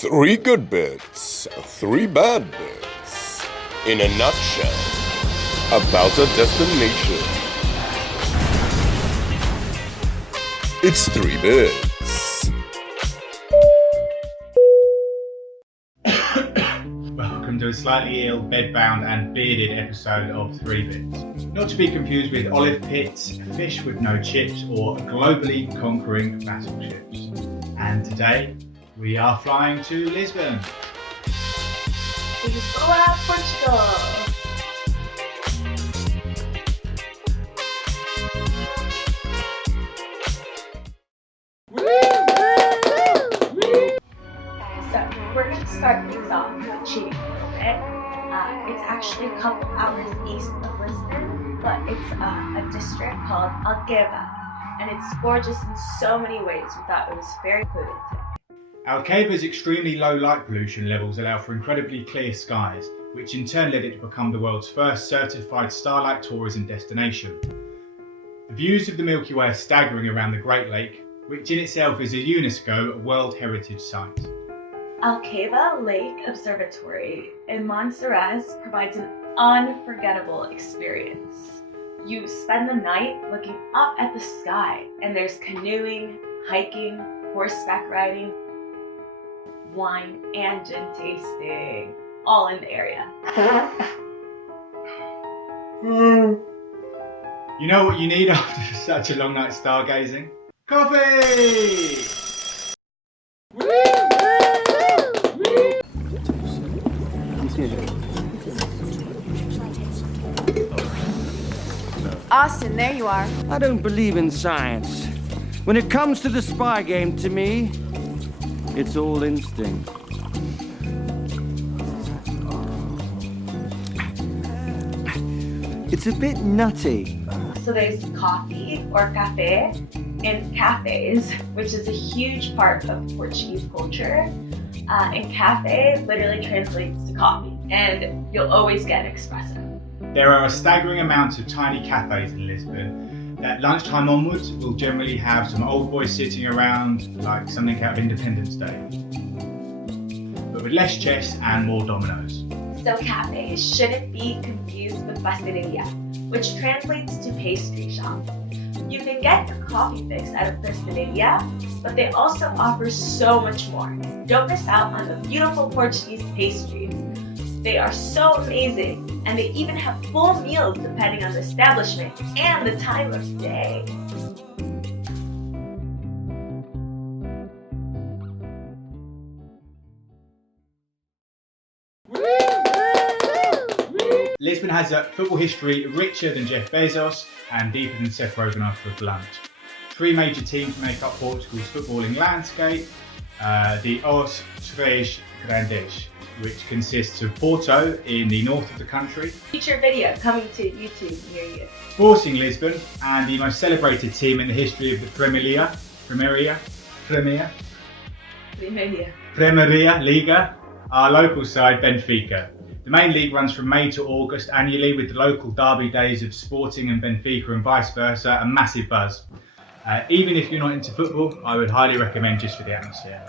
Three good bits, three bad bits. In a nutshell, about a destination. It's three bits. Welcome to a slightly ill, bedbound and bearded episode of 3 Bits. Not to be confused with olive pits, fish with no chips or globally conquering battleships. And today, we are flying to Lisbon. Lisboa, Portugal. So we're going to start things off with cheating a little bit. It's actually a couple hours east of Lisbon, but it's a district called Algeva, and it's gorgeous in so many ways. We thought it was very cool today. Algeva's extremely low light pollution levels allow for incredibly clear skies, which in turn led it to become the world's first certified starlight tourism destination. The views of the Milky Way are staggering around the Great Lake, which in itself is a UNESCO World Heritage Site. Algeva Lake Observatory in Montserrat provides an unforgettable experience. You spend the night looking up at the sky, and there's canoeing, hiking, horseback riding, wine and gin tasting, all in the area. You know what you need after such a long night stargazing? Coffee! Austin, there you are. I don't believe in science. When it comes to the spy game, to me, it's all instinct. It's a bit nutty. So there's coffee or café in cafes, which is a huge part of Portuguese culture. And cafe literally translates to coffee, and you'll always get an espresso. There are a staggering amount of tiny cafes in Lisbon. At lunchtime onwards, we'll generally have some old boys sitting around like something out of Independence Day, but with less chess and more dominoes. So cafes shouldn't be confused with pasteleria, which translates to pastry shop. You can get your coffee fix at a pasteleria, but they also offer so much more. Don't miss out on the beautiful Portuguese pastries. They are so amazing, and they even have full meals depending on the establishment and the time of day. Lisbon has a football history richer than Jeff Bezos and deeper than Seth Rogen after a blunt. 3 major teams make up Portugal's footballing landscape. The Os Três Grandes, which consists of Porto in the north of the country, Feature video coming to YouTube near you. Sporting Lisbon, and the most celebrated team in the history of the Premier Liga, our local side Benfica. The main league runs from May to August annually, with the local derby days of Sporting and Benfica and vice versa a massive buzz. Even if you're not into football, I would highly recommend just for the atmosphere.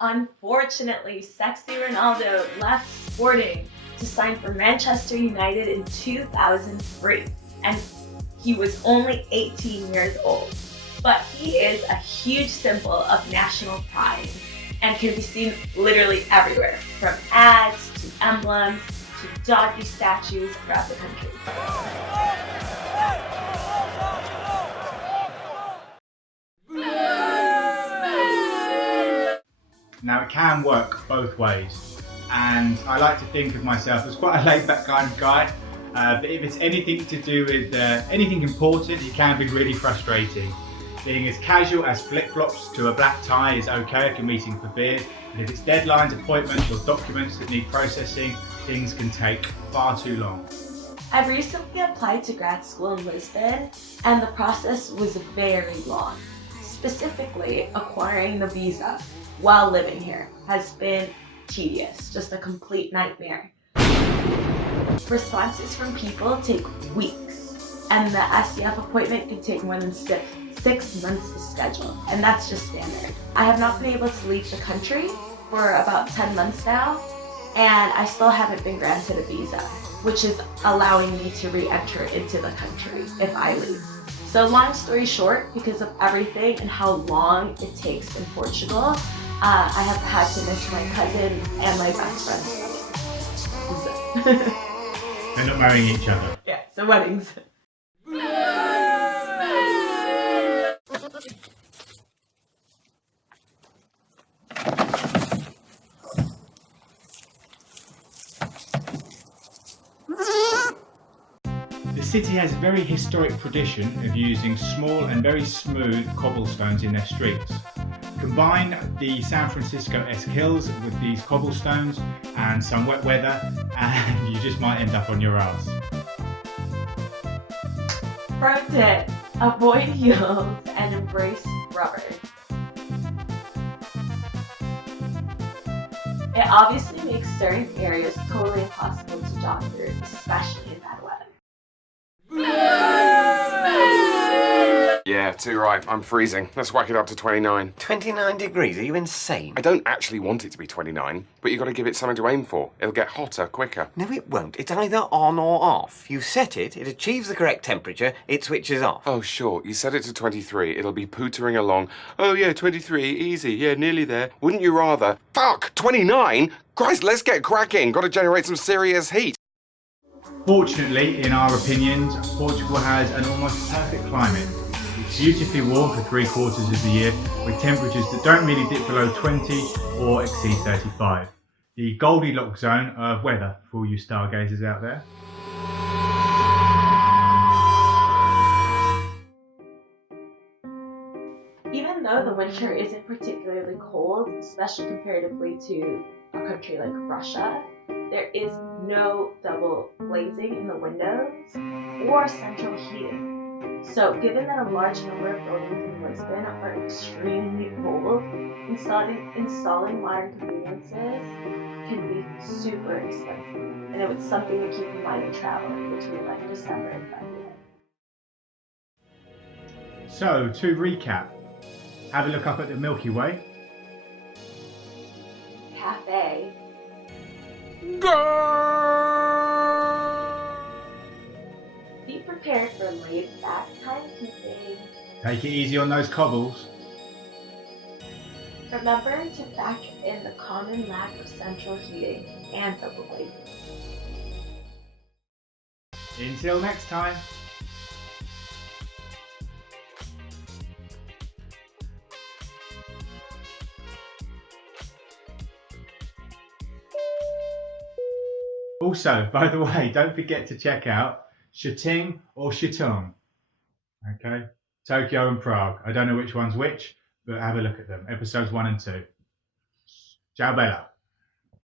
Unfortunately, sexy Ronaldo left Sporting to sign for Manchester United in 2003, and he was only 18 years old. But he is a huge symbol of national pride and can be seen literally everywhere, from ads to emblems to doggy statues throughout the country. Now it can work both ways, and I like to think of myself as quite a laid-back kind of guy, but if it's anything to do with anything important, it can be really frustrating. Being as casual as flip-flops to a black tie is okay if you're meeting for beer, but if it's deadlines, appointments or documents that need processing, things can take far too long. I recently applied to grad school in Lisbon, and the process was very long. Specifically, acquiring the visa while living here has been tedious, just a complete nightmare. Responses from people take weeks. and the SCF appointment can take more than 6 months to schedule, and that's just standard. I have not been able to leave the country for about 10 months now, and I still haven't been granted a visa, which is allowing me to re-enter into the country if I leave. So long story short, because of everything and how long it takes in Portugal, I have had to miss my cousin and my best friend's wedding. They're not marrying each other. Yeah, so weddings. The city has a very historic tradition of using small and very smooth cobblestones in their streets. Combine the San Francisco-esque hills with these cobblestones and some wet weather, and you just might end up on your ass. Pro tip, avoid heels and embrace rubber. It obviously makes certain areas totally impossible to jog through, especially in bad weather. Yeah, too right. I'm freezing. Let's whack it up to 29. 29 degrees? Are you insane? I don't actually want it to be 29, but you've got to give it something to aim for. It'll get hotter quicker. No, it won't. It's either on or off. You set it, it achieves the correct temperature, it switches off. Oh, sure. You set it to 23. It'll be pootering along. Oh, yeah, 23. Easy. Yeah, nearly there. Wouldn't you rather? Fuck! 29? Christ, let's get cracking. Got to generate some serious heat. Fortunately, in our opinions, Portugal has an almost perfect climate. It's beautifully warm for 3/4 of the year, with temperatures that don't really dip below 20 or exceed 35. The Goldilocks zone of weather for all you stargazers out there. Even though the winter isn't particularly cold, especially comparatively to a country like Russia, there is no double glazing in the windows or central heating. So given that a large number of buildings in Lisbon are extremely old, installing modern conveniences can be super expensive. And it was something to keep in mind in traveling between like December and February. So, to recap, have a look up at the Milky Way. Cafe. Be prepared for laid-back timekeeping. Take it easy on those cobbles. Remember to factor in the common lack of central heating and double glazing. Until next time. Also, by the way, don't forget to check out Shating or Shitong. Okay? Tokyo and Prague. I don't know which one's which, but have a look at them. Episodes 1 and 2. Ciao Bella.